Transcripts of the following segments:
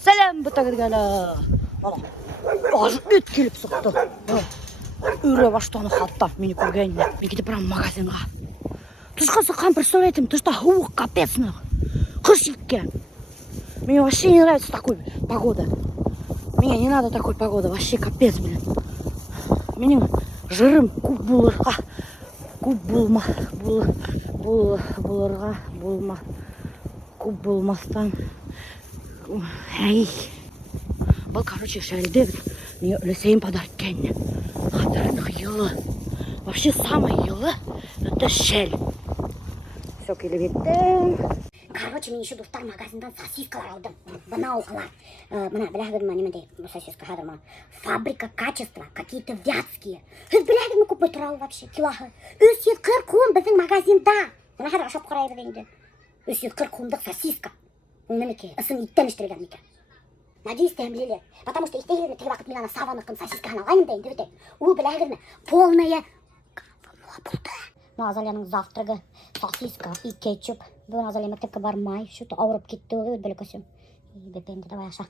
Selam bu tagirgala. Az öt kelip sıktı. Üre baştanı hatta meni көргенде. Мен кетіп барамын магазинға. Тышқа сыққан, представляете, тышта хук капецный. Қыш еккен. Мне вообще не нравится такой погода. Мне не надо такой погоды, вообще капец, блин. Менің жырым көп болырға. Көп болмастан. Эй. Бұл, короче, шәлді мне Лесейн подарок кәнне. Қатарының йылы. Вообще самый йылы это шәл. Все келебеттім. Короче, мен еще достар магазиндан сосискалар алдым. Бына оқылар. Мына, біләгір ма, немендей, сосиска хадыр ма. Фабрика качества, какие-то вятские. Сіз біләгір ма көпмей тұралы вообще, килахы. 340 кум біздің магазинда. Мына хадыр ашап қарай бергенде. 340 кумдық сосиска. Ол немеке, ысын иттен іштірген меке. Надеюсь, тәмлелер. Потому что истегілеріне тіл вақыт мен ана саванықын сосисканы алайын дейін, дебеті. Ол біләгіріне полная говно болды. Азалияның завтрагы, сосиска и кетчуп. Бүгін Азалия мектепке бармай, что-то ауырып кетті ғой, білік өсем. Бепенді давай аша.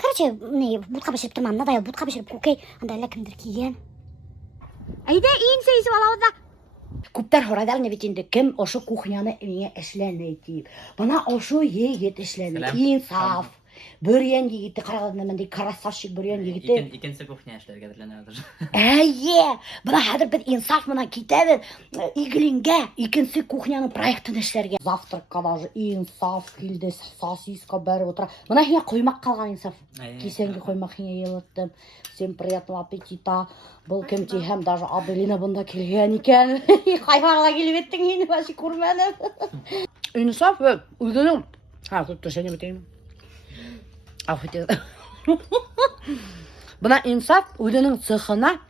Короче, бұтқа бішіріп тұрмам, надай бұтқа бішіріп көкей, анда әлі кімдір киген. Әйде, иін сейсіп алауызда. Күптер хорайдар не бетінде кім ошы кухняны үйе әшләне етейіп. Бұна ошы егет әшләне, иін саф. Бөрген егетті қарағадың әмендей красавшик бөрген егетті. Икенсі кухня әшлерге әдірләне әдір. Әйе, бұна хадыр бір инсаф мұна кетеді игілінге икенсі кухняны проектін әшлерге. Завтракқа даже инсаф келді, сосиска бәрі отыра. Мұна хия қоймақ қалған инсаф. Кесенге қоймақ хия еліттім. Всем приятного аппетита. Бұл кем тейхем, даже Абелина бұнда келген екен. Қайбарла келбеттің ені бәші көрмәнім. Инсаф өйдінің. Күтті шәне бітеймін. Бұна инсаф өйдінің цехына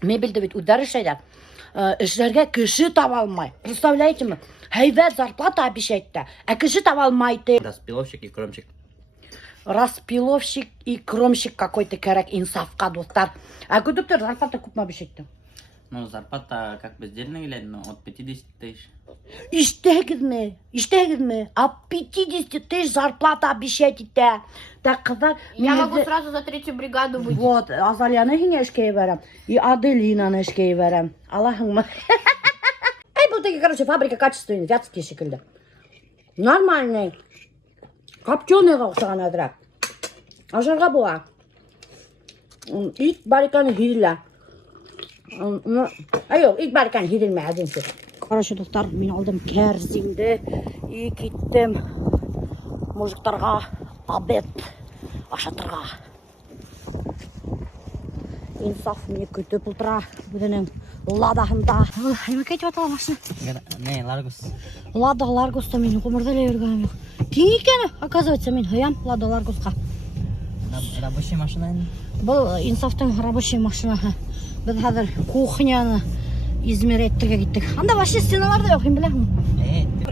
мебелді бет удар ішеді. Ішлерге кіші таба алмай. Представляете ме? Хайвет зарплата обещайтты. А кіші таба алмайды. Распиловщик и кромщик. Распиловщик и кромщик какой-то керек инсафқа достар. А күдіктер зарплата көп ма обещайтты? Ну, зарплата как бы сдельно глядь, но от 50 тысяч. Иштегізме. А 50 тысяч зарплата обещайтты. Так, қыздар... Я могу сразу за третью бригаду быть. Вот, Азалияны хине ішкей берем. И Аделинаны ішкей берем. Аллахың ма? Эй, бұл таки, короче, фабрика качественный, вятский шекілді. Нормальный. Копченыйға ұқсаған әдірек. Ашарға була. Ит бариканы хирілі. Айок, ит бариканы хирілме әдінсі. Короче, достар, мен алдым кәрзімді. И кеттім мужиктарға обед ашатырға. Инсаф мені күтіп ұлтыра бүгіннің ладағында. Еме кетіп атала машина? Не, Ларгус. Лада Ларгуста мен ғұмырда ле өргенім жоқ. Кейін екені, оказывается, мен høям Лада Ларгусқа. Рабочий машина енді? Бұл инсафтың рабочий машинаға. Біз қазір кухняны измереттіге кеттік. Анда вообще стеналарда жоқ, білемін.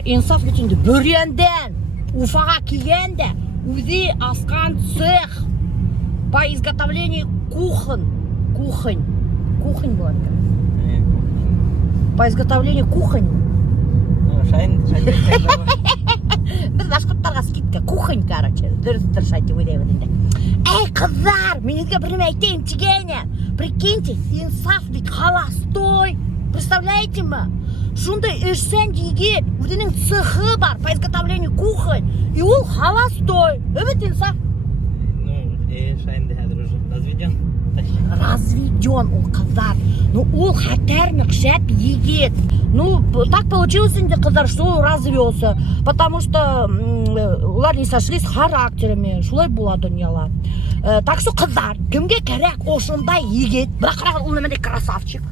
Инсаф кетінде Бөренден Уфаға келгенде өзі асқан цех по изготовлению кухонь болады. По изготовлению кухонь. Біз башқұрттарға скидка, кухонь, короче, дұрыс айтып ойлаймын енді. Эй, қыздар, менізге біріме айтайын тегене. Прикиньте, инсаф ведь холостой. Представляете ма? Шундай ішсен егет, өзінің цехы бар по изготовлению кухонь. И ол холостой. Өбет инсаф? Ну, шайынды әдір уже разведен. Разведен ол қыздар. Ну, ол хатарных шәп егет. Ну, так получилось, қыздар, что он развелся. Потому что олар не сошлись с характерами. Шулай болады дүниялар. Так что қыздар, кімге керек осындай егет. Бірақ қарағын, ол немендей красавчик.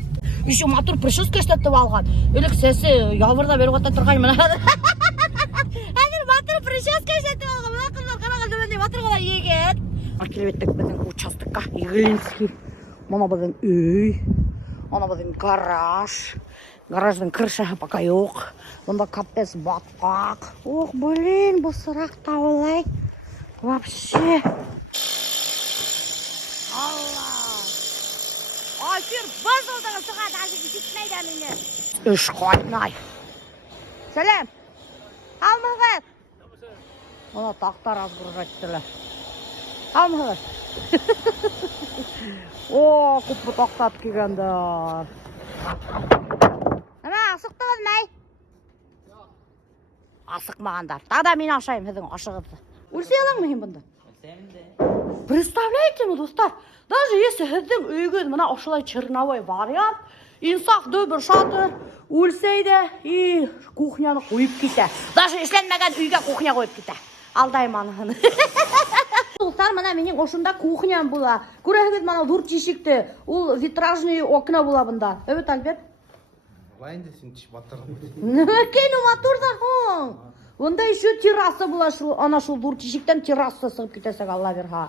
Еще мотор прическа істетіп алған. Өлік сәсі ялвырда беріп отта тұрған мына. Әдір мотор прическа істетіп алған. Мына қыздар қарағын немендей мотор қолай егет. Келбеттік біздің участокқа Игілинский. Мұна біздің үй. Мұна біздің гараж. Гараждың крышаға пока жоқ. Бұнда капец батпақ. Ох, блин, бұл сұрақ тауылай. Вообще. Алла. Айфир, бұл жолдағы сұға даже жетмейді мені. Үш қойнай. Сәлем. Алмағыр. Мұна тақтар азғырып жаттылы. Алмағыр. О, құпы тоқтап келгендер. Ана, асықтыңыз мәй? Асықмағандар. Тағда мен ашайым сіздің ашығызды. Өлсе алаң мейін бұнда? Представляете, достар, даже если сіздің үйгіз мына ашылай черновой вариант, инсақ дөбір шатыр, өлсейді и кухняны қойып кете. Даже ішленмеген үйге кухня қойып кете. Алдайманы. Достар, мына менің ошында кухням була. Көресіңіз мана зур тишікті. Ол витражный окна була бұнда. Өбіт, Альберт? Лайнда сен тиш батырған. Кені моторда хоң. Онда еще терраса була. Ана шул зур тишіктен терраса сығып кетесек, Алла берха.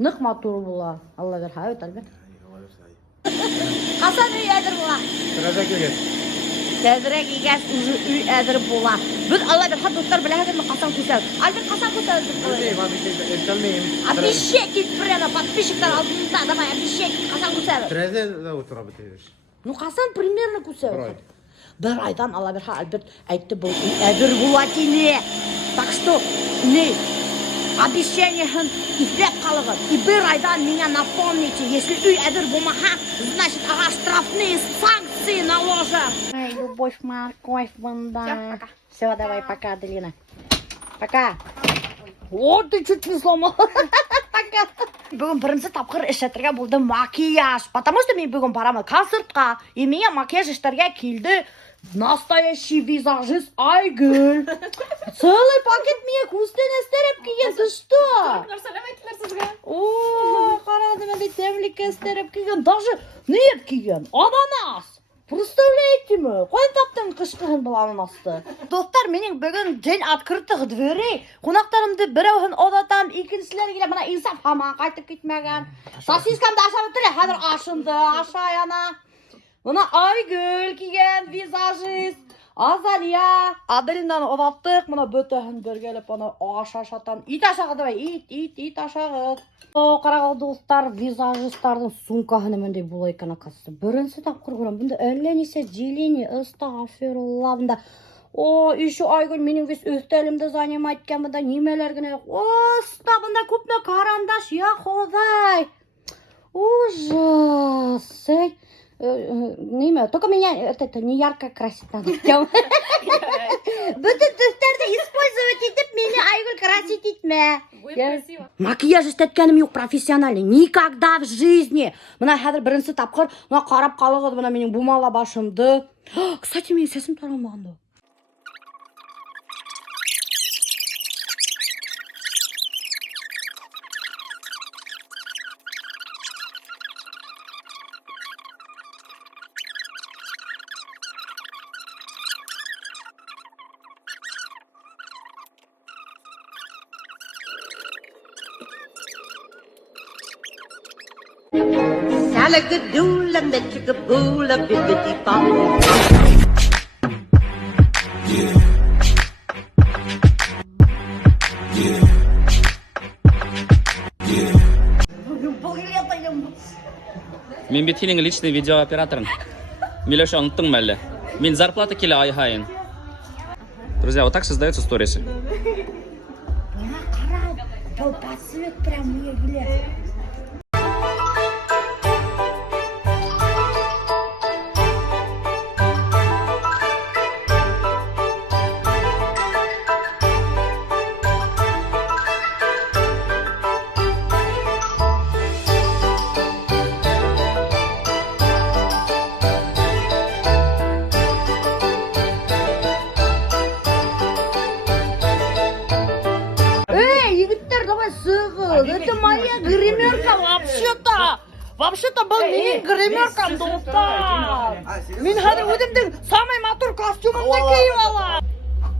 Нық мотор була. Алла берха. Өбіт, Альберт? Қасан үй әдір була? Тірәзәк егет. Тәзірек егес үй әдір була. Біз Алла берха достар біләгіден қасан көсәл. Альберт қасан көсәл? Обещайте прямо подписчиктар алдында. Давай, обещайте. Қасан көсәл? Тірәзәде отыра бітейдеш. Ну қасан примерно көсәл? Бір айдан Алла берха Альберт әйтті бұл үй әдір була тине. Так что, не, обещаниехін ифлеп қалығын. И бір айдан меня напомните, если үй әдір болмаха, значит, аға штрафные санкции наложат. Ай, любовь, морковь, банда. Все, давай, пока, Аделина. Пока. О, ты чуть не сломал. Пока. Бүгін бірінші тапқыр ішеттерге болды макияж. Потому что мен бүгін барамын концертқа. И меня макияж іштерге келді. Настоящий визажист Айгүл. Целый пакет мне көстен істеріп келген. Ты что? О, қарады менде темлік істеріп келген. Даже нет келген. Ананас. Представляете ме? Қойын таптың қышқығын бұл ананасты. Достар, менің бүгін ден открытых дверей. Қонақтарымды біреуін одатам, екіншілер келе. Мына инсаф хаман қайтып кетмеген. Сосискамды аша бітірі, қазір ашынды, ашай ана. Мына Айгүл келген визажист. Азалия. Аделинаны одаттық. Мына бөтіхін бергеліп, ана аша-шатан. Ит ашағы давай, ит ашағы. О, қарағал достар, визажистардың сумкағыны мендей бұл екен ақасы. Бірінсі тапқыр көрім. Бұнда әлленесе деление, астағафирулла бұнда. О, еще Айгүл менің вес өстелімді занимать кен бұнда немелергіне. Оста, бұнда көпме карандаш, я ходай. Ужас. Неме, только меня это не ярко красит надо. Bütün tüsтерді использовать етіп, мені Айгүл красить етме. Макияж істеткенім yok профессиональный. Никогда в жизни. Мына хәдір бірінші тапқыр, мына қарап қалығыды, мына менің бумала башымды. Кстати, менің сесім тарамағанды. Salagadoola, metchigaboola, bibbidi-bop. Мен бит сенің личный видеооператорың. Милеша, ұныттың мәлі. Мен зарплата келе ай хайын. Друзья, вот так создаются сторисы. Бұл подсвет прям егіле. Это моя гримерка вообще-то. Вообще-то был менің гримеркам, достар. Мен қазір өзімдің самый матур костюмымды киіп алам.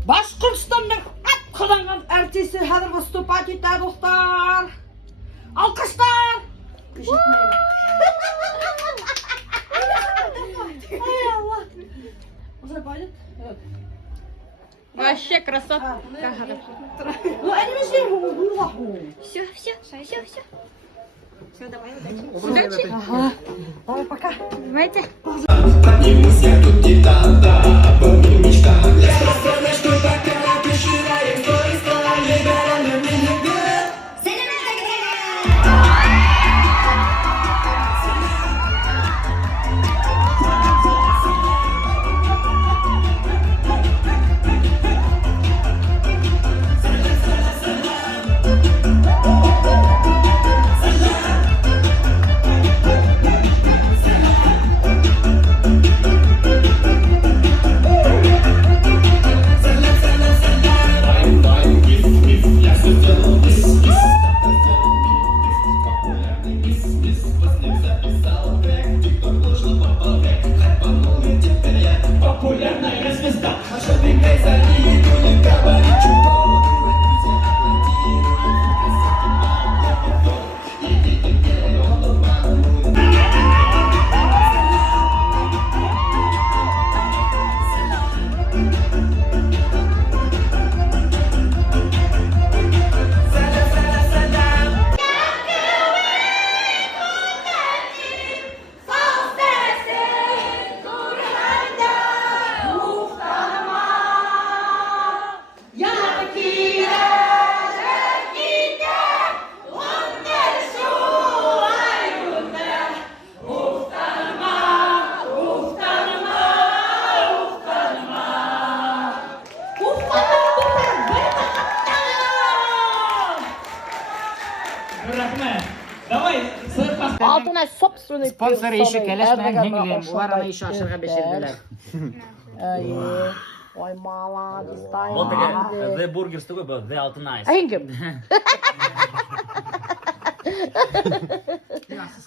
Башқұртстанның атқыданған әртісі қазір выступать етті, достар. Алқыштар. Ай, Алла. Уже пойдет? Вообще красота. Ну, они не Все. Все, давай, удачи. Удачи. Ага. Давай, пока. Давайте. Алтынай собственный Спонсор işi keleş ben Erdoğan'a hengileyim. ошондой Ular ana işi aşırıga beşirdiler. Ой, молодец, Вот Тайна. такая, The Burger с тобой был, The Out Nice. Ayıngım.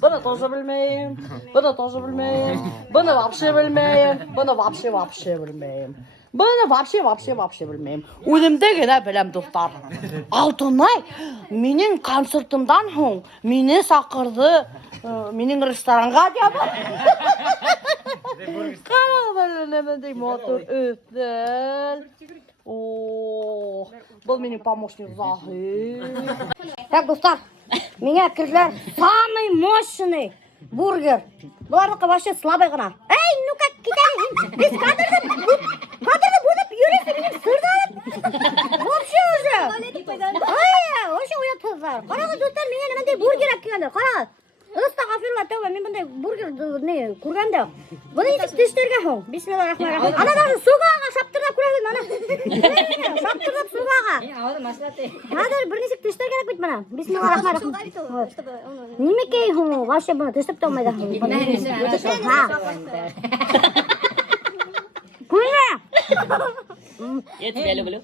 Bunu тоже bilmeyim. Bunu тоже bilmeyim. Bunu вообще bilmeyim. Bunu вообще bilmeyim. Bunu вообще bilmeyim. Uyumda gene bilem dostlar. Алтынай менің концертімдан соң мені шақырды менің ресторанға деп. Қара бәлемендей мотор өтел. Бұл менің помощник Захир. Так, достар, меня кірділер самый мощный бургер. Бұлардықы вообще слабый ғана. Эй, ну-ка, кетайын. Біз кадрды бұзып үйресі менің сырдалып. Вообще уже. Ай, вообще оятсыздар. Қарағыз, достар, менге немендей бургер әкелді. Қарағыз. Ыстық афирла тәуба, мен бұндай бургер көргенде. Бұны етіп тештерге соң. Бисмиллахиррахманиррахим. Ана даже суғаға шаптырдап көрген, ана. Шаптырдап суғаға. Надо бір несек тіштер керек бейт мана. Бисмиллахиррахманиррахим. Немекей хуну, вообще бұны тіштіп тәумайды. Күнне! Я тебя люблю.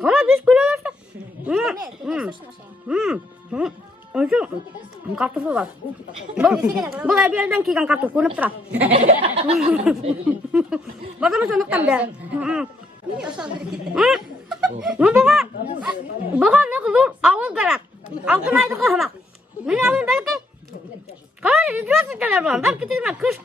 Қана біз күлелерді. Картофы бар. Бұл әбелден кейген картоф көрініп тұра. Базамы сондықтан бе. Бұған не қызыл ауыл керек. Алтынайды қағымақ. Мен ауыл бәлкі. Қалай, идиотсыз келер бұған. Бәлкі тезімен кыш.